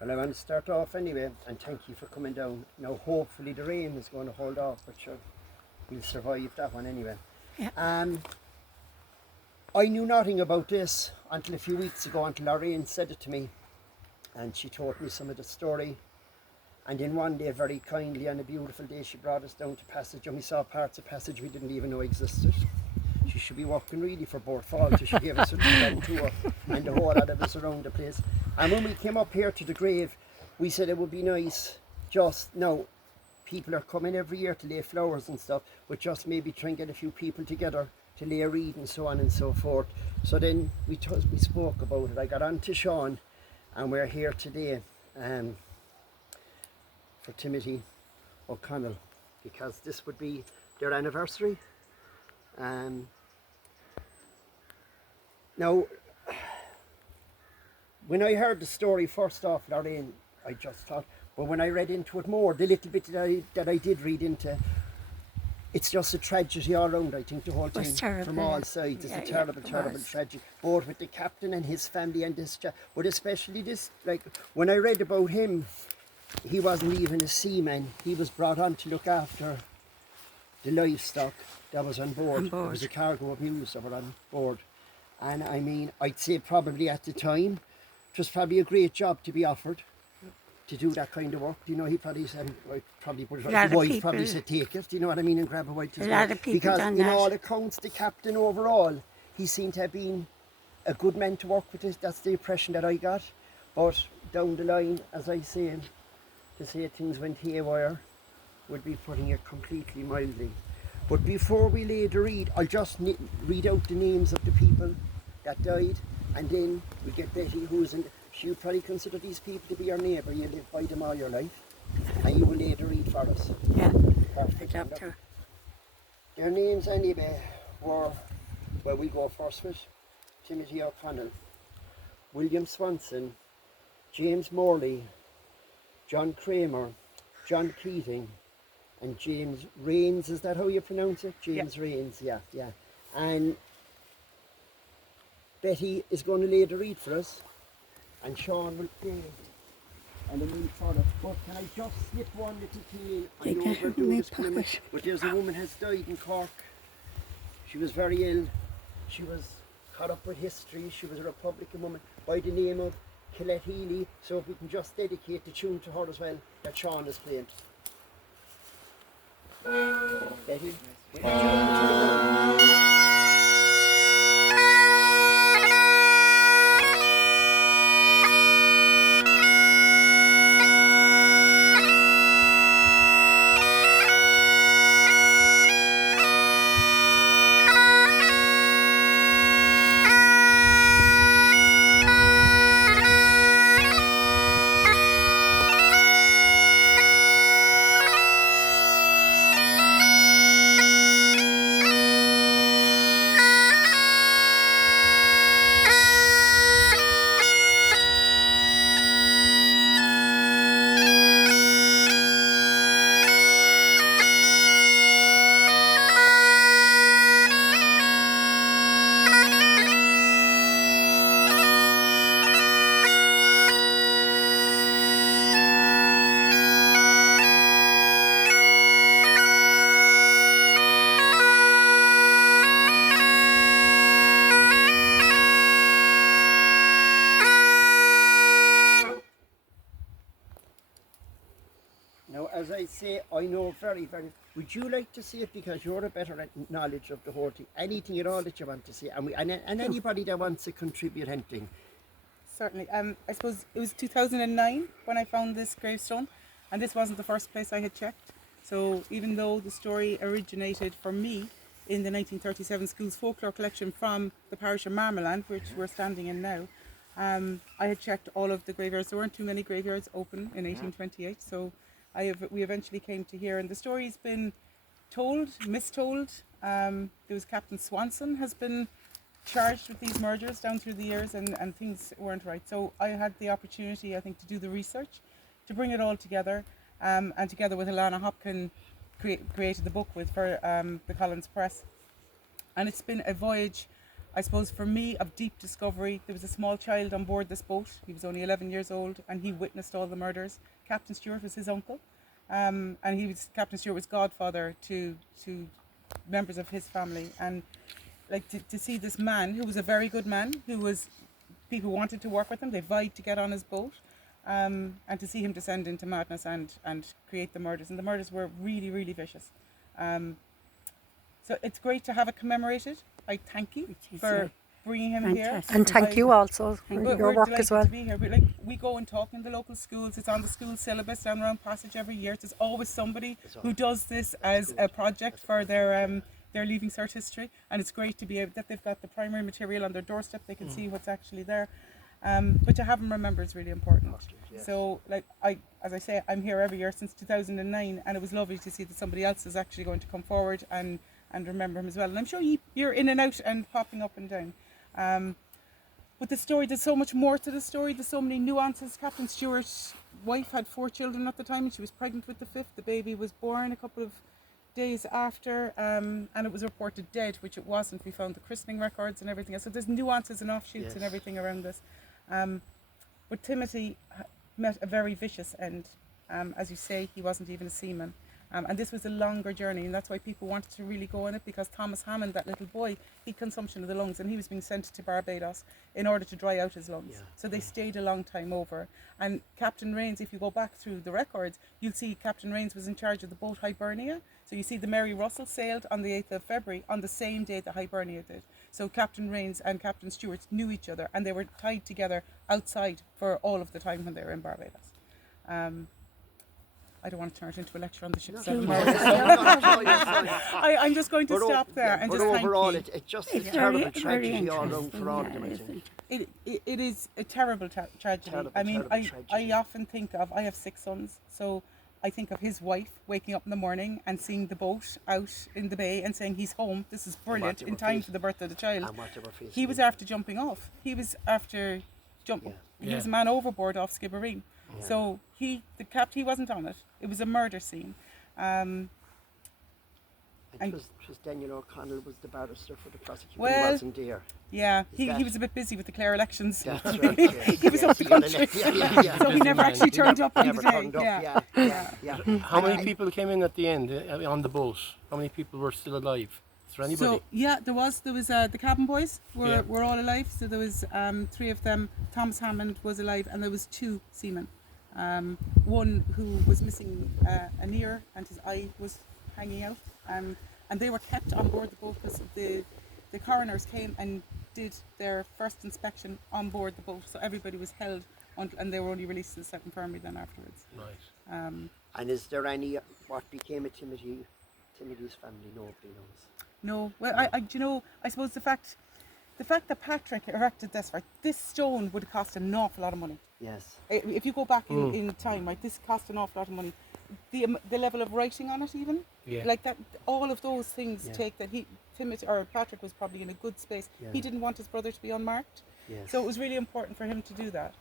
Well, I want to start off anyway, and thank you for coming down. Now, hopefully the rain is going to hold off, but sure, we'll survive that one anyway. Yeah. I knew nothing about this until a few weeks ago, until Lorraine said it to me, and she told me some of the story. And then one day, very kindly, on a beautiful day, she brought us down to Passage, and we saw parts of Passage we didn't even know existed. She should be working really for Board Falls. She gave us a long tour, and the whole lot of us around the place. And when we came up here to the grave, we said it would be nice, just now, people are coming every year to lay flowers and stuff, but just maybe try and get a few people together to lay a reed and so on and so forth. So then we spoke about it. I got on to Sean, and we're here today for Timothy O'Connell, because this would be their anniversary. Now, when I heard the story first off, Lorraine, I just thought, but when I read into it more, the little bit that I did read into, it's just a tragedy all around. I think the whole thing from all sides is a terrible tragedy, both with the captain and his family and this, but especially this, like when I read about him, he wasn't even a seaman. He was brought on to look after the livestock that was on board. It was a cargo of mules that were on board. And I mean, I'd say probably at the time, it was probably a great job to be offered to do that kind of work. You know, he probably said, the wife probably said, take it, you know what I mean, and grab a wife. A lot of people because done in that. all accounts, the captain overall, he seemed to have been a good man to work with. That's the impression that I got. But down the line, as I say, to say things went haywire would be putting it completely mildly. But before we lay the reed, I'll just read out the names of the people that died, and then we get Betty, who's in. She'll probably consider these people to be your neighbour. You live by them all your life, and you will lay the reed for us. Yeah. Perfect. Their names anyway were, well, we go first with Timothy O'Connell, William Swanson, James Morley, John Kramer, John Keating, and James Rains. Is that how you pronounce it? James Rains, yeah. And Betty is going to lay the reed for us, and Sean will play and the reed for us. But can I just slip one little thing in? I know we're doing this, but there's a woman has died in Cork. She was very ill. She was caught up with history. She was a Republican woman by the name of Colette Healy. So if we can just dedicate the tune to her as well, that Sean is playing. Betty, as I say, I know very. Would you like to see it, because you're a better knowledge of the whole thing? Anything at all that you want to see, and anybody that wants to contribute anything. Certainly. I suppose it was 2009 when I found this gravestone, and this wasn't the first place I had checked. So even though the story originated for me in the 1937 Schools Folklore Collection from the parish of Marmeland, which we're standing in now, I had checked all of the graveyards. There weren't too many graveyards open in 1828, so we eventually came to here, and the story's been told, mistold. There was Captain Swanson has been charged with these murders down through the years, and things weren't right. So I had the opportunity, I think, to do the research, to bring it all together, and together with Alana Hopkin created the book for the Collins Press. And it's been a voyage I suppose for me, of deep discovery, there was a small child on board this boat. He was only 11 years old, and he witnessed all the murders. Captain Stewart was his uncle, and Captain Stewart was godfather to members of his family. And like to see this man, who was a very good man, people wanted to work with him, they vied to get on his boat, and to see him descend into madness and create the murders. And the murders were really, really vicious. So it's great to have it commemorated. I thank you for bringing him here. And thank you also for your work as well. To be here. We go and talk in the local schools. It's on the school syllabus down around Passage every year. There's always somebody who does this as a project for their Leaving Cert history, and it's great to be able that they've got the primary material on their doorstep. They can see what's actually there. But to have them remember is really important. So, as I say, I'm here every year since 2009, and it was lovely to see that somebody else is actually going to come forward and remember him as well. And I'm sure you're in and out and popping up and down. But the story, there's so much more to the story. There's so many nuances. Captain Stewart's wife had 4 children at the time, and she was pregnant with the 5th. The baby was born a couple of days after, and it was reported dead, which it wasn't. We found the christening records and everything else. So there's nuances and offshoots and everything around this. But Timothy met a very vicious end. As you say, he wasn't even a seaman. And this was a longer journey, and that's why people wanted to really go on it, because Thomas Hammond, that little boy, he had consumption of the lungs, and he was being sent to Barbados in order to dry out his lungs. So they stayed a long time over. And Captain Rains, if you go back through the records, you'll see Captain Rains was in charge of the boat Hibernia. So you see the Mary Russell sailed on the 8th of February on the same day that Hibernia did. So Captain Rains and Captain Stewart knew each other, and they were tied together outside for all of the time when they were in Barbados. I don't want to turn it into a lecture on the ship's I'm just going to stop there and just thank you. Overall, it's just a terrible tragedy all around for all of them, I think. It is a terrible tragedy. I often think of, I have 6 sons, so I think of his wife waking up in the morning and seeing the boat out in the bay and saying he's home, this is brilliant, in time for the birth of the child. He was after jumping off. He was after jumping. He was a man overboard off Skibbereen. So he wasn't on it. It was a murder scene. And it was Daniel O'Connell was the barrister for the prosecution. He wasn't there. Yeah, he was a bit busy with the Clare elections. That's right. He was up the country, so he never actually turned up on the day. How many people came in at the end on the boat? How many people were still alive? Is there anybody? So there was the cabin boys were all alive. So there was 3 of them. Thomas Hammond was alive, and there was 2 seamen. One who was missing an ear, and his eye was hanging out. And they were kept on board the boat because the coroners came and did their first inspection on board the boat. So everybody was held, and they were only released to the second infirmary then afterwards. Right. And is there any, what became of Timothy's family? Nobody knows. No. Well, I suppose the fact that Patrick erected this stone would have cost an awful lot of money. Yes. If you go back in time, right, this cost an awful lot of money. The level of writing on it, even like that, all of those things take that Patrick was probably in a good space. He didn't want his brother to be unmarked, so it was really important for him to do that.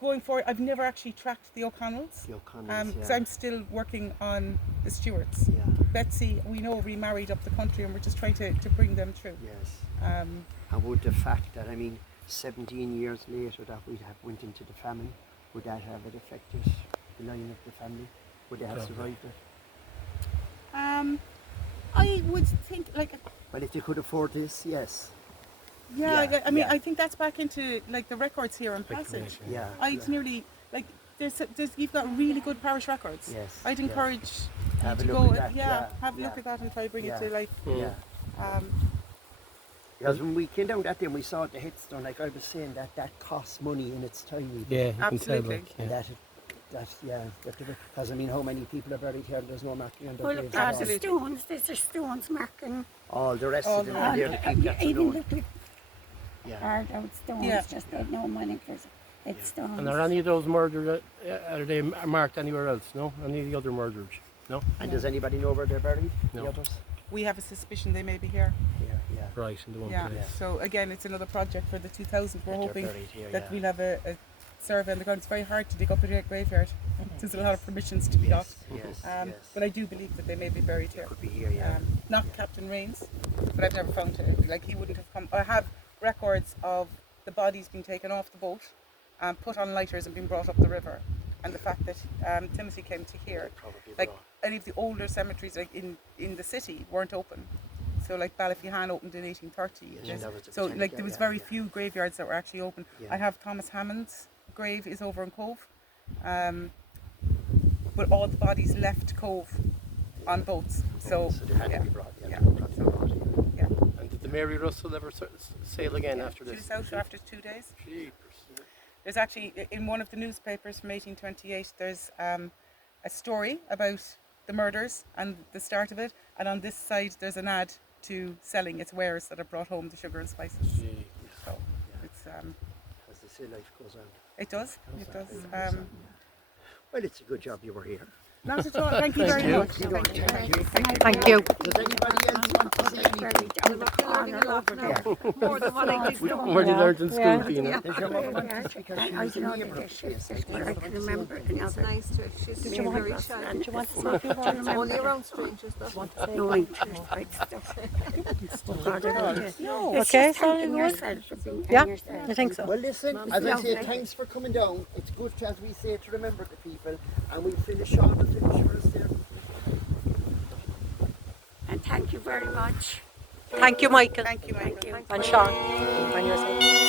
Going forward, I've never actually tracked the O'Connells, because I'm still working on the Stewarts. Betsy, we know, remarried up the country, and we're just trying to bring them through. Yes. And would the fact that 17 years later that we have went into the famine, would that have it affected the line of the family? Would they have survived it? I would think well, if they could afford this, yes. I think that's back into the records here on Passage. I'd nearly there's you've got really good parish records. Yes. I'd encourage have you to a look go at that. Have a look at that and try to bring it to life. Because when we came down that day and we saw the headstone, I was saying that costs money in its time. Yeah, absolutely. And because how many people are buried here and there's no marking on the Well, graves. there's stones marking. All the rest of them are there, the people that's even known. hard out stones, just they had no money for stones. And are any of those murders, are they marked anywhere else? No? Any of the other murders? No? And does anybody know where they're buried? No. The others? We have a suspicion they may be here. Right, in the one Yeah. place. So again, it's another project for the 2000s. We're hoping here, that we'll have a survey on the ground. It's very hard to dig up a graveyard. There's a lot of permissions to be got. Yes. But I do believe that they may be buried here. Could be here, yeah. Not Captain Rains, but I've never found it. Like, he wouldn't have come. I have records of the bodies being taken off the boat and put on lighters and being brought up the river. And the fact that Timothy came to here, like any of the older cemeteries like in the city weren't open. So like Ballyfihan opened in 1830. So like there was very few graveyards that were actually open. I have Thomas Hammond's grave is over in Cove. But all the bodies left Cove on boats. So they had to be brought. Yeah. And did the Mary Russell ever sail again after this? She was out after 2 days. Jeepers. There's actually, in one of the newspapers from 1828, there's a story about the murders and the start of it. And on this side, there's an ad to selling its wares that are brought home, the sugar and spices. So it's As they say, life goes on. it does. It does. Well, it's a good job you were here. Not at all. Thank you very much. Thank you. Does anybody else want to say anything? More than what I did. More than learned in school, Tina. Does your mother want to because she was a neighbour of this? I can remember It's nice to. She's very shy. Do you want to say a few words? Only around strangers, though. No, I'm terrified stuff. Okay, so yeah, I think so. Well, listen, as I say, thanks for coming down. It's good, as we say, to remember the people. And we'll finish on the finish for us there. And thank you very much. Thank you, Michael. Thank you, Michael. And Sean. And yourself.